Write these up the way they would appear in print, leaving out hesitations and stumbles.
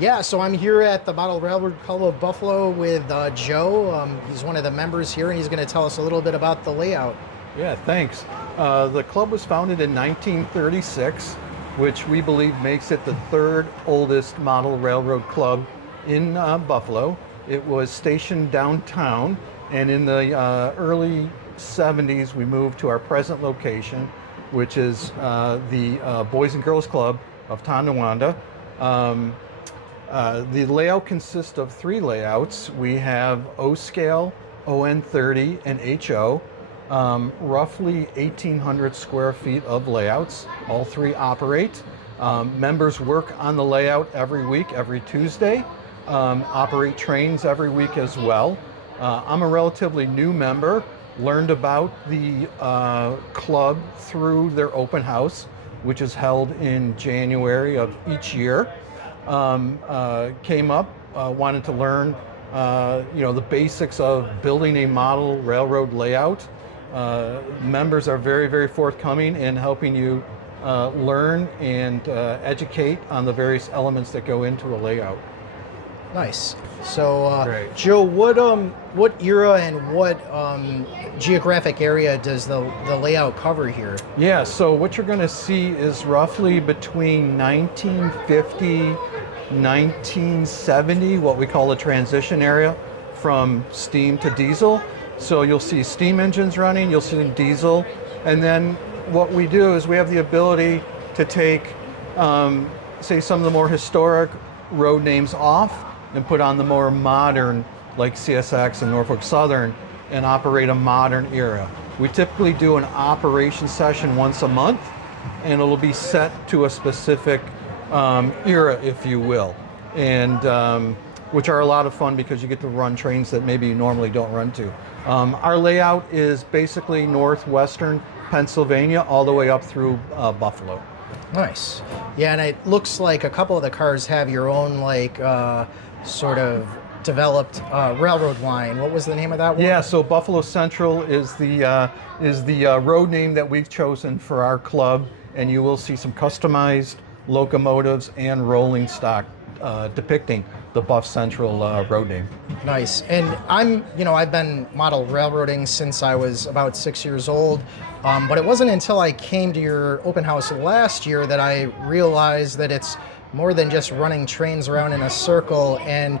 Yeah, so I'm here at the Model Railroad Club of Buffalo with Joe. He's one of the members here, and he's going to tell us a little bit about the layout. Yeah, thanks. The club was founded in 1936, which we believe makes it the third oldest model railroad club in Buffalo. It was stationed downtown, and in the early 70s, we moved to our present location, which is the Boys and Girls Club of Tonawanda. Um, the layout consists of three layouts. We have O scale, ON30, and HO. Roughly 1,800 square feet of layouts. All three operate. Members work on the layout every week, every Tuesday. Operate trains every week as well. I'm a relatively new member. Learned about the club through their open house, which is held in January of each year. Came up, wanted to learn, the basics of building a model railroad layout. Members are very, very forthcoming in helping you learn and educate on the various elements that go into a layout. Nice. So, Great. Joe, what era and what geographic area does the layout cover here? Yeah, so what you're going to see is roughly between 1950, 1970, what we call the transition area from steam to diesel. So you'll see steam engines running, you'll see diesel, and then what we do is we have the ability to take, say, some of the more historic road names off and put on the more modern, like CSX and Norfolk Southern, and operate a modern era. We typically do an operation session once a month, and it'll be set to a specific era, if you will, and which are a lot of fun because you get to run trains that maybe you normally don't run to. Our layout is basically northwestern Pennsylvania all the way up through Buffalo. Nice. Yeah, and it looks like a couple of the cars have your own sort of developed railroad line. What was the name of that one? Yeah, so Buffalo Central is the road name that we've chosen for our club, and you will see some customized locomotives and rolling stock depicting the Buff Central road name. Nice. And I've been model railroading since I was about 6 years old, but it wasn't until I came to your open house last year that I realized that it's more than just running trains around in a circle, and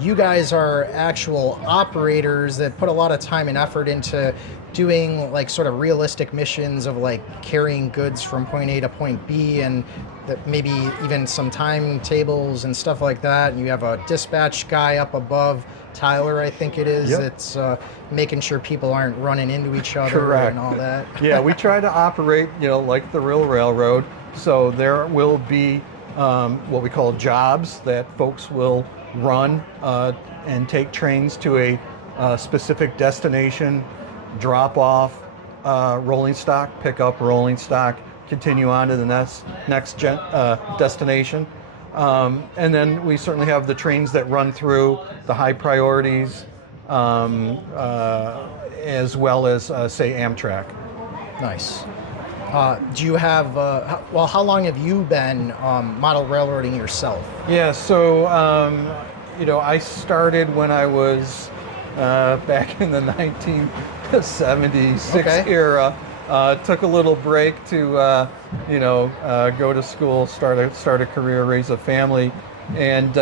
you guys are actual operators that put a lot of time and effort into doing sort of realistic missions of carrying goods from point A to point B, and that maybe even some timetables and stuff like that. And you have a dispatch guy up above, Tyler, I think it is. Yep. It's making sure people aren't running into each other. Correct. And all that. Yeah, we try to operate, like the real railroad. So there will be what we call jobs that folks will run and take trains to a specific destination, drop off rolling stock, pick up rolling stock, continue on to the next destination. And then we certainly have the trains that run through the high priorities, as well as, say, Amtrak. Nice. Do you have, how long have you been model railroading yourself? Yeah, so, I started when I was back in the 1976 era. Took a little break to, go to school, start a career, raise a family, and,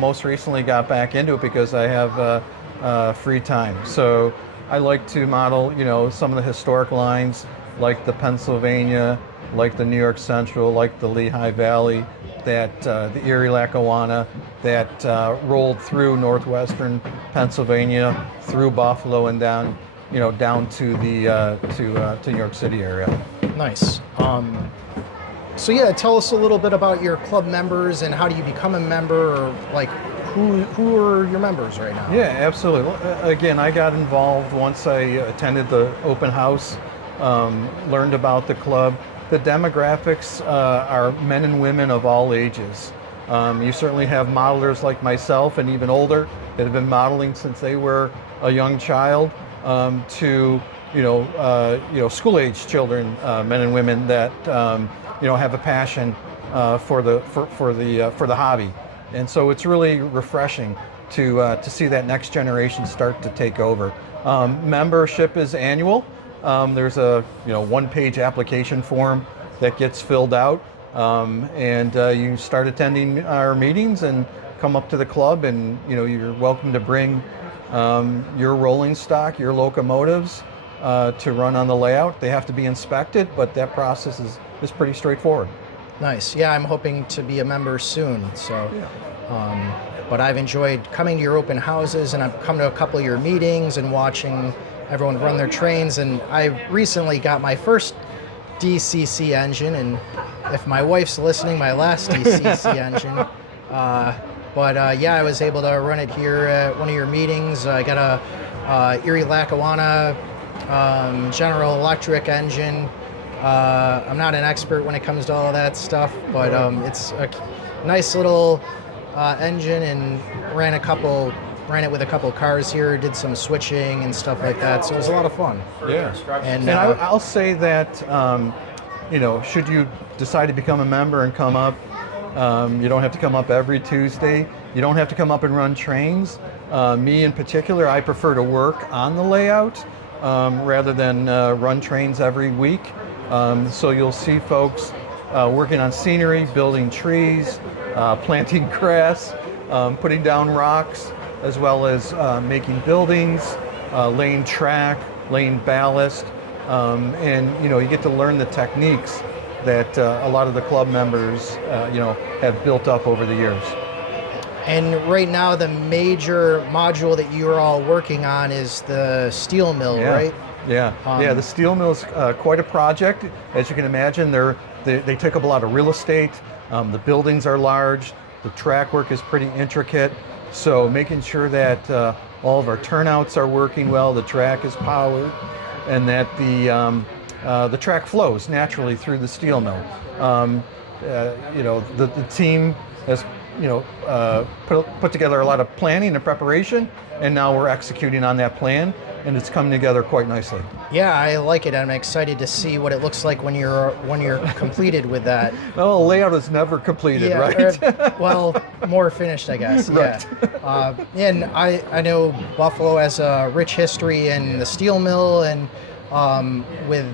most recently got back into it because I have free time. So I like to model, some of the historic lines, like the Pennsylvania, like the New York Central, like the Lehigh Valley, that the Erie Lackawanna that rolled through northwestern Pennsylvania, through Buffalo, and down to the to New York City area. Nice. So yeah, tell us a little bit about your club members and how do you become a member, or who are your members right now? Yeah, absolutely. Well, again, I got involved once I attended the open house, learned about the club. The demographics are men and women of all ages. You certainly have modelers like myself and even older that have been modeling since they were a young child, to school-age children, men and women that have a passion for the hobby, and so it's really refreshing to see that next generation start to take over. Membership is annual. There's a one-page application form that gets filled out, and you start attending our meetings and come up to the club, and you're welcome to bring your rolling stock, your locomotives to run on the layout. They have to be inspected, but that process is pretty straightforward. Nice. Yeah, I'm hoping to be a member soon. So, but I've enjoyed coming to your open houses, and I've come to a couple of your meetings and watching everyone run their trains. And I recently got my first DCC engine, and if my wife's listening, my last DCC engine. Yeah, I was able to run it here at one of your meetings. I got a Erie Lackawanna General Electric engine. I'm not an expert when it comes to all of that stuff, but it's a nice little engine, and ran it with a couple cars here, did some switching and stuff like that, so it was a lot of fun. Yeah, and I'll say that should you decide to become a member and come up, you don't have to come up every Tuesday. You don't have to come up and run trains. Me in particular, I prefer to work on the layout rather than run trains every week. So you'll see folks working on scenery, building trees, planting grass, putting down rocks, as well as making buildings, laying track, laying ballast, and you get to learn the techniques that a lot of the club members have built up over the years. And right now, the major module that you're all working on is the steel mill, right? Yeah, the steel mill is quite a project. As you can imagine, they take up a lot of real estate. The buildings are large. The track work is pretty intricate. So making sure that all of our turnouts are working well, the track is powered, and that the track flows naturally through the steel mill. The team has put together a lot of planning and preparation, and now we're executing on that plan, and it's coming together quite nicely. Yeah, I like it. I'm excited to see what it looks like when you're completed with that. Well, layout is never completed, right? Well, more finished, I guess. Right. Yeah. And I know Buffalo has a rich history in the steel mill, and with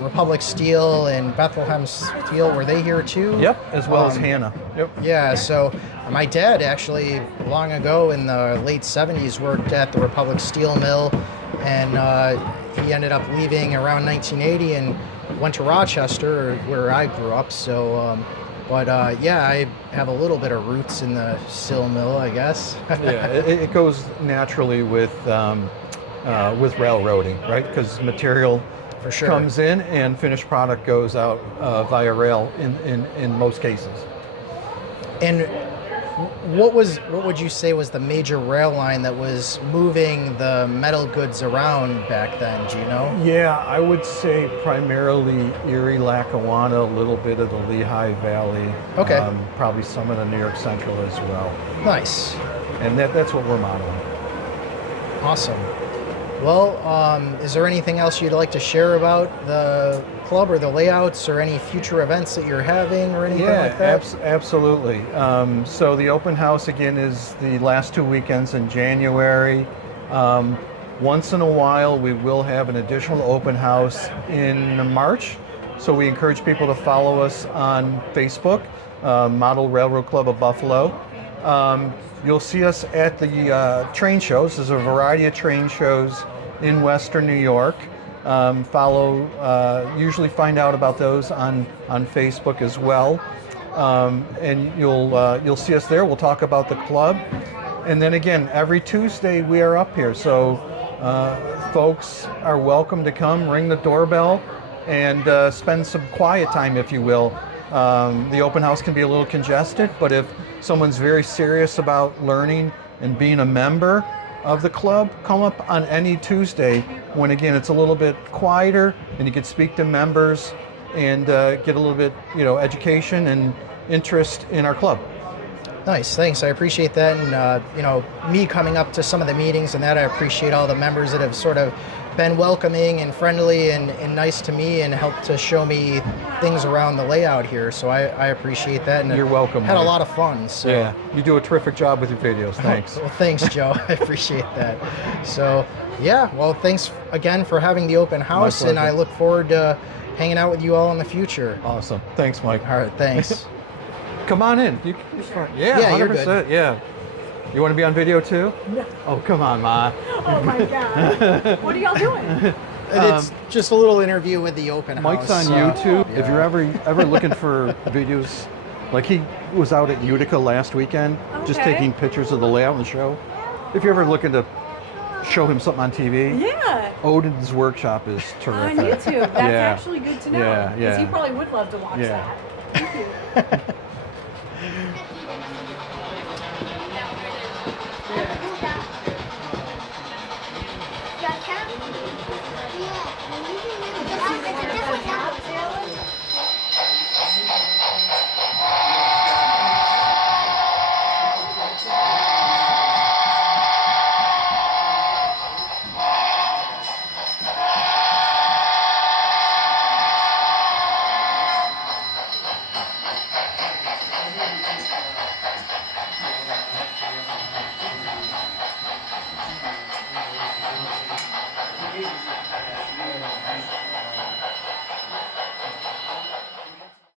Republic Steel and Bethlehem Steel. Were they here too? Yep, as well as Hannah. Yep. Yeah, so my dad actually long ago in the late 70s worked at the Republic Steel Mill, and he ended up leaving around 1980 and went to Rochester, where I grew up. So, yeah, I have a little bit of roots in the steel mill, I guess. Yeah, it goes naturally with railroading, right? Because material for sure comes in and finished product goes out via rail in most cases. And what would you say was the major rail line that was moving the metal goods around back then? Do you know? Yeah, I would say primarily Erie, Lackawanna, a little bit of the Lehigh Valley. Okay. Probably some of the New York Central as well. Nice. And that's what we're modeling. Awesome. Well, is there anything else you'd like to share about the club or the layouts or any future events that you're having or anything like that? Absolutely. So the open house again is the last 2 weekends in January. Once in a while we will have an additional open house in March. So we encourage people to follow us on Facebook, Model Railroad Club of Buffalo. You'll see us at the train shows. There's a variety of train shows in Western New York. Usually find out about those on Facebook as well. And you'll see us there. We'll talk about the club. And then again, every Tuesday we are up here. So folks are welcome to come, ring the doorbell, and spend some quiet time, if you will. The open house can be a little congested, but if someone's very serious about learning and being a member of the club, come up on any Tuesday when, again, it's a little bit quieter and you can speak to members and get a little bit, education and interest in our club. Nice, thanks. I appreciate that. And, me coming up to some of the meetings and that, I appreciate all the members that have sort of been welcoming and friendly and nice to me and helped to show me things around the layout here. So I appreciate that. And You're welcome, Had a Mike. lot of fun. So. Yeah, you do a terrific job with your videos. Thanks. Well, thanks, Joe. I appreciate that. So, yeah, well, thanks again for having the open house, and I pleasure. look forward to hanging out with you all in the future. Awesome. Thanks, Mike. All right, thanks. Come on in. It's fine. Yeah, Yeah, you're 100%. good. Yeah. You want to be on video too? No. Oh, come on, Ma. Oh my God. What are y'all doing? It's just a little interview with the open Mike's house. on YouTube. yeah. If you're ever looking for videos, like he was out at Utica last weekend, just Okay. taking pictures of the layout and the show. If you're ever looking to show him something on TV, Yeah. Odin's Workshop is terrific. On YouTube. That's Yeah. actually good to know. Yeah, Because yeah. he probably would love to watch Yeah. that. Thank you. Yeah,